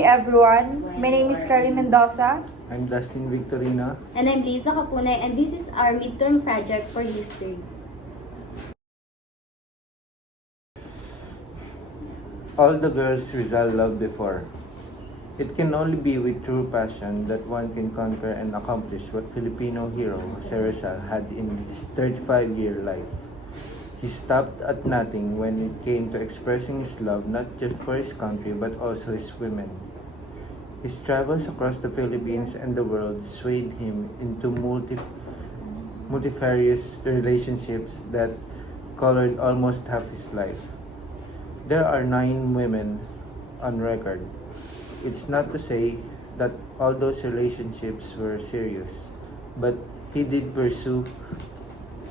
day everyone. My name is Carly Mendoza. I'm Dustin Victorino. And I'm Liza Kapunay, and this is our midterm project for history. All the girls Rizal loved before. It can only be with true passion that one can conquer and accomplish what Filipino hero Jose Rizal had in his 35-year life. He stopped at nothing when it came to expressing his love not just for his country but also his women. His travels across the Philippines and the world swayed him into multifarious relationships that colored almost half his life. There are 9 women on record. It's not to say that all those relationships were serious, but he did pursue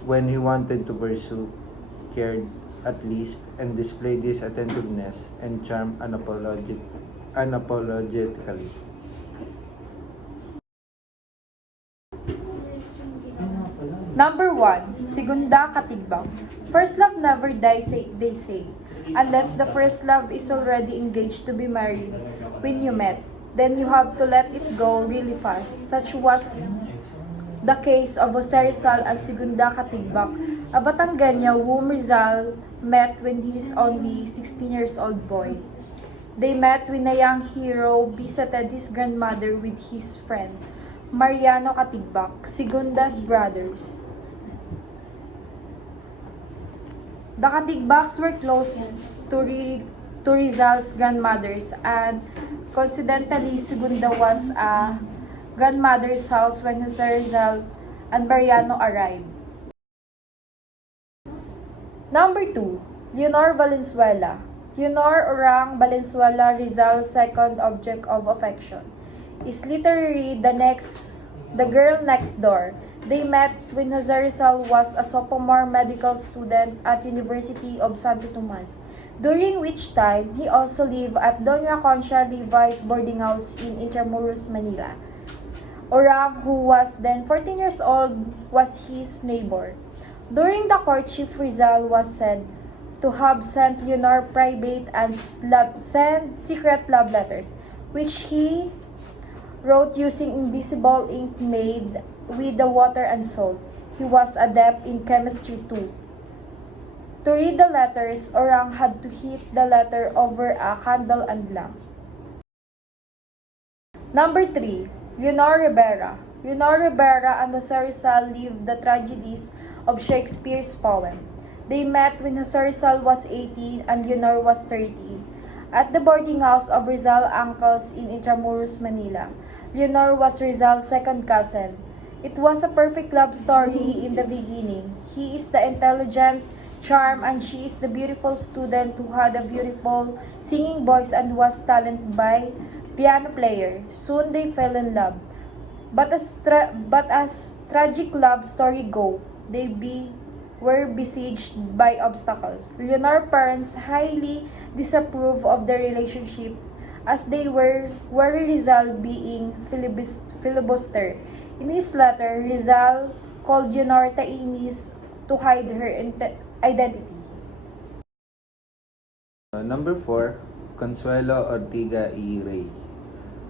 when he wanted to pursue, cared at least, and displayed his attentiveness and charm unapologetically. Number 1, Segunda Katigbang. First love never dies, they say. Unless the first love is already engaged to be married when you met, then you have to let it go really fast. Such was the case of Jose Rizal and Segunda Katigbak, a Batangueño whom Rizal met when he is only 16 years old boy. They met when a young hero visited his grandmother with his friend, Mariano Katigbak, Segunda's brothers. The Katigbaks were close to Rizal's grandmothers, and coincidentally, Segunda was a grandmother's house when Jose Rizal and Mariano arrived. Number 2, Leonor Valenzuela. Leonor Orang Valenzuela, Rizal's second object of affection, is literally the girl next door. They met when Jose Rizal was a sophomore medical student at University of Santo Tomas, during which time he also lived at Doña Concha Levi's boarding house in Intramuros, Manila. Orang, who was then 14 years old, was his neighbor. During the courtship, Rizal was said to have sent Leonor private and secret love letters, which he wrote using invisible ink made with the water and salt. He was adept in chemistry too. To read the letters, Orang had to hit the letter over a candle and lamp. Number 3, Leonor Rivera. Leonor Rivera and Jose Rizal lived the tragedies of Shakespeare's poem. They met when Jose Rizal was 18 and Leonor was 13 at the boarding house of Rizal uncles in Intramuros, Manila. Leonor was Rizal's second cousin. It was a perfect love story in the beginning. He is the intelligent charm and she is the beautiful student who had a beautiful singing voice and was talented by piano player. Soon they fell in love. But as tragic love story go, they were besieged by obstacles. Leonor's parents highly disapproved of their relationship as they were worried Rizal being filibuster. In his letter, Rizal called Leonor Tainis to hide her identity. Number 4, Consuelo Ortega y Rey.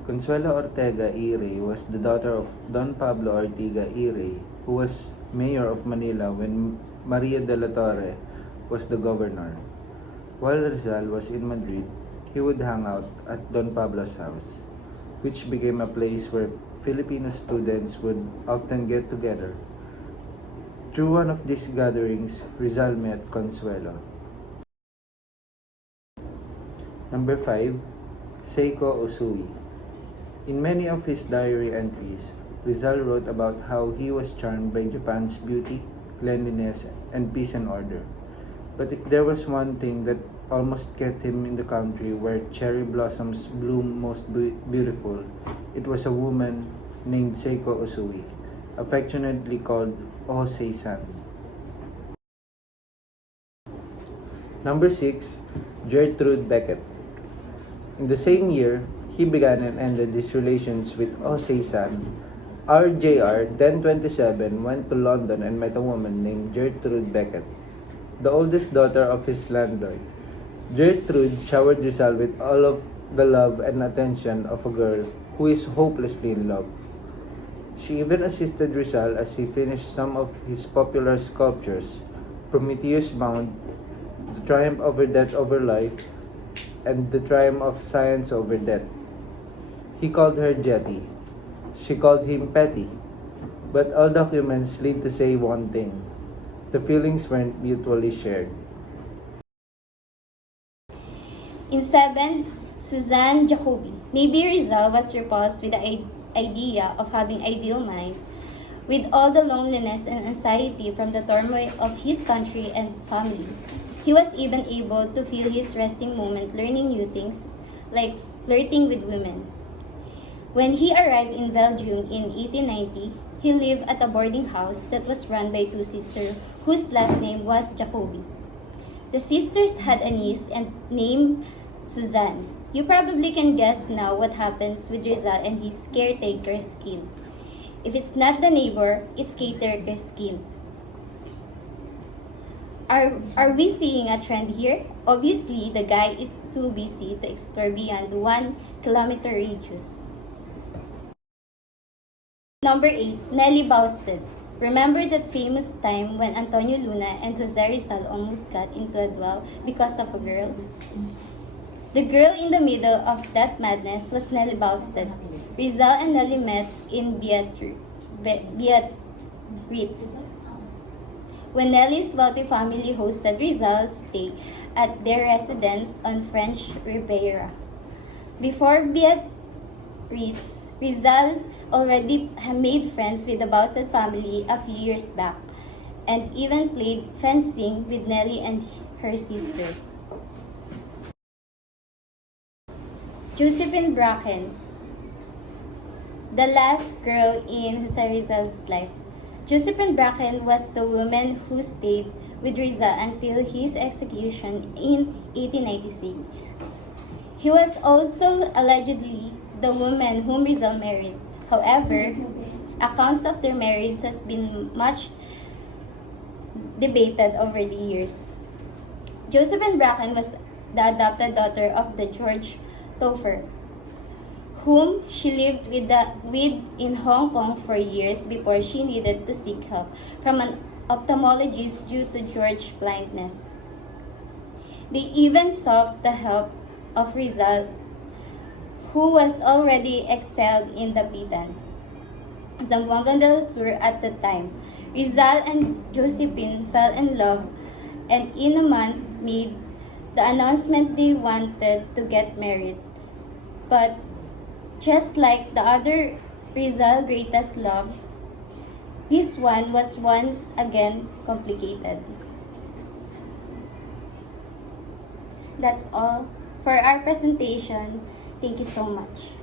Consuelo Ortega y Rey was the daughter of Don Pablo Ortega y Rey, who was mayor of Manila when Maria de la Torre was the governor. While Rizal was in Madrid, he would hang out at Don Pablo's house, which became a place where Filipino students would often get together. Through one of these gatherings, Rizal met Consuelo. Number 5, Seiko Usui. In many of his diary entries, Rizal wrote about how he was charmed by Japan's beauty, cleanliness, and peace and order. But if there was one thing that almost kept him in the country where cherry blossoms bloom most beautiful, it was a woman named Seiko Usui, affectionately called Jose-san. Number 6, Gertrude Beckett. In the same year, he began and ended his relations with Jose-san. RJR, then 27, went to London and met a woman named Gertrude Beckett, the oldest daughter of his landlord. Gertrude showered Rizal with all of the love and attention of a girl who is hopelessly in love. She even assisted Rizal as he finished some of his popular sculptures, Prometheus Bound, The Triumph over Death over Life, and The Triumph of Science over Death. He called her Jetty. She called him Petty. But all documents lead to say one thing: the feelings weren't mutually shared. In 7, Suzanne Jacobi. Maybe Rizal was repulsed with the idea of having ideal mind, with all the loneliness and anxiety from the turmoil of his country and family. He was even able to feel his resting moment learning new things, like flirting with women. When he arrived in Belgium in 1890, he lived at a boarding house that was run by two sisters whose last name was Jacobi. The sisters had a niece and named Suzanne. You probably can guess now what happens with Rizal and his caretaker skin. If it's not the neighbor, it's caretaker skin. Are we seeing a trend here? Obviously, the guy is too busy to explore beyond 1 kilometer radius. Number 8, Nelly Bausted. Remember that famous time when Antonio Luna and Jose Rizal almost got into a duel because of a girl? The girl in the middle of that madness was Nelly Bausted. Rizal and Nelly met in Biarritz. When Nelly's wealthy family hosted Rizal's stay at their residence on French Riviera. Before Biarritz, Rizal already made friends with the Bausted family a few years back and even played fencing with Nelly and her sister. Josephine Bracken, the last girl in Jose Rizal's life. Josephine Bracken was the woman who stayed with Rizal until his execution in 1896. He was also allegedly the woman whom Rizal married. However, accounts of their marriage has been much debated over the years. Josephine Bracken was the adopted daughter of the George Topher, whom she lived with in Hong Kong for years before she needed to seek help from an ophthalmologist due to George's blindness. They even sought the help of Rizal, who was already exiled in the Pitan, Zamboanga del Sur at the time. Rizal and Josephine fell in love and in a month made the announcement they wanted to get married. But just like the other Rizal greatest love, this one was once again complicated. That's all for our presentation. Thank you so much.